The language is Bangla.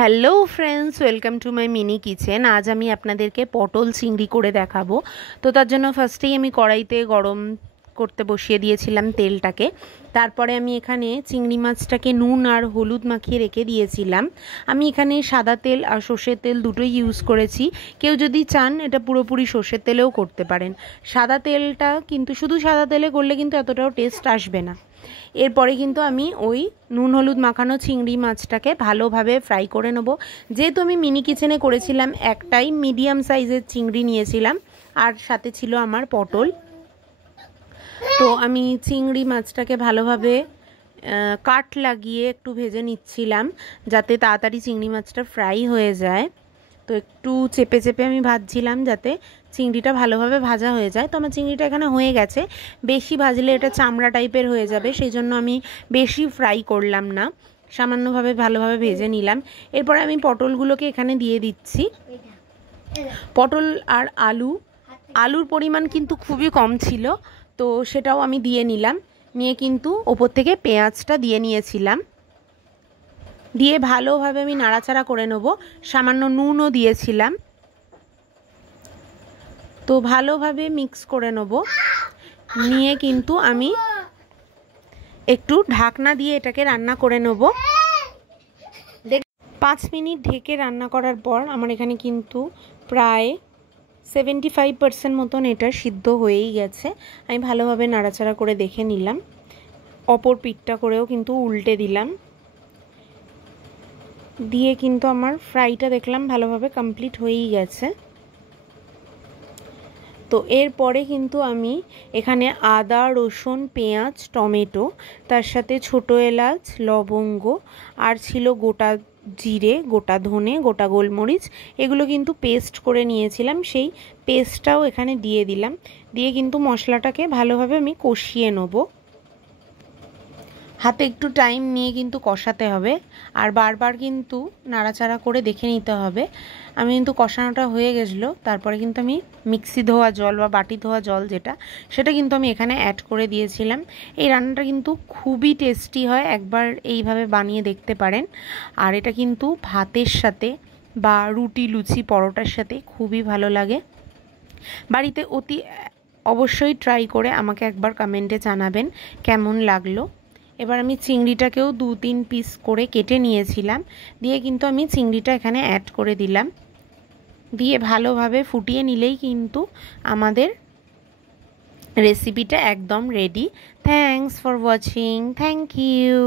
Hello friends, welcome to my mini kitchen. আজ আমি আপনাদেরকে পটল চিংড়ি করে দেখাবো। তো তার জন্য ফার্স্টেই আমি কড়াইতে গরম করতে বসিয়ে দিয়েছিলাম তেলটাকে। তারপরে আমি এখানে চিংড়ি মাছটাকে নুন আর হলুদ মাখিয়ে রেখে দিয়েছিলাম। আমি এখানে সাদা তেল আর সর্ষের তেল দুটোই ইউজ করেছি। কেউ যদি চান এটা পুরোপুরি সর্ষের তেলেও করতে পারেন। সাদা তেলটা কিন্তু শুধু সাদা তেলে করলে কিন্তু এতটাও টেস্ট আসবে না। এরপরে কিন্তু আমি ওই নুন হলুদ মাখানো চিংড়ি মাছটাকে ভালোভাবে ফ্রাই করে নেব। যেহেতু আমি মিনি কিচেনে করেছিলাম, একটাই মিডিয়াম সাইজের চিংড়ি নিয়েছিলাম আর সাথে ছিল আমার পটল। তো আমি চিংড়ি মাছটাকে ভালোভাবে কাট লাগিয়ে একটু ভেজে নিচ্ছিলাম যাতে তাড়াতাড়ি চিংড়ি মাছটা ফ্রাই হয়ে যায়। তো একটু চেপে চেপে আমি ভাজছিলাম যাতে চিংড়িটা ভালোভাবে ভাজা হয়ে যায়। তো আমার চিংড়িটা এখানে হয়ে গেছে। বেশি ভাজলে এটা চামড়া টাইপের হয়ে যাবে, সেই জন্য আমি বেশি ফ্রাই করলাম না, সামান্যভাবে ভালোভাবে ভেজে নিলাম। এরপরে আমি পটলগুলোকে এখানে দিয়ে দিচ্ছি। পটল আর আলুর পরিমাণ কিন্তু খুবই কম ছিল, তো সেটাও আমি দিয়ে নিলাম। নিয়ে কিন্তু ওপর থেকে পেঁয়াজটা দিয়ে নিয়েছিলাম। দিয়ে ভালোভাবে আমি নাড়াচাড়া করে নেব। সামান্য নুনও দিয়েছিলাম। তো ভালোভাবে মিক্স করে নেব। নিয়ে কিন্তু আমি একটু ঢাকনা দিয়ে এটাকে রান্না করে নেব। 5 মিনিট ঢেকে রান্না করার পর আমার এখানে কিন্তু প্রায় 75% মতন এটা সিদ্ধ হয়েই গেছে। আমি ভালোভাবে নাড়াচাড়া করে দেখে নিলাম। অপর পিঠটা করেও কিন্তু উল্টে দিলাম। দিয়ে কিন্তু আমার ফ্রাইটা দেখলাম ভালোভাবে কমপ্লিট হয়েই গেছে। তো এরপরে কিন্তু আমি এখানে আদা, রসুন, পেঁয়াজ, টমেটো, তার সাথে ছোটো এলাচ, লবঙ্গ আর ছিল গোটা জিরে, গোটা ধনে, গোটা গোলমরিচ, এগুলো কিন্তু পেস্ট করে নিয়েছিলাম। সেই পেস্টটাও এখানে দিয়ে দিলাম। দিয়ে কিন্তু মশলাটাকে ভালোভাবে আমি কষিয়ে নেব। হাতে একটু টাইম নিয়ে কিন্তু কষাতে হবে আর বারবার কিন্তু নাড়াচাড়া করে দেখে নিতে হবে। আমি কিন্তু কষানোটা হয়ে গেছিলো। তারপরে কিন্তু আমি মিক্সি ধোয়া জল বা বাটি ধোয়া জল সেটা কিন্তু আমি এখানে অ্যাড করে দিয়েছিলাম। এই রান্নাটা কিন্তু খুবই টেস্টি হয়, একবার এইভাবে বানিয়ে দেখতে পারেন। আর এটা কিন্তু ভাতের সাথে বা রুটি, লুচি, পরোটার সাথে খুবই ভালো লাগে। বাড়িতে অবশ্যই ট্রাই করে আমাকে একবার কমেন্টে জানাবেন কেমন লাগলো। এবার আমি চিংড়িটাকেও 2-3 পিস করে কেটে নিয়েছিলাম। দিয়ে কিন্তু আমি চিংড়িটা এখানে অ্যাড করে দিলাম। দিয়ে ভালোভাবে ফুটিয়ে নিলেই কিন্তু আমাদের রেসিপিটা একদম ready. Thanks for watching. Thank you.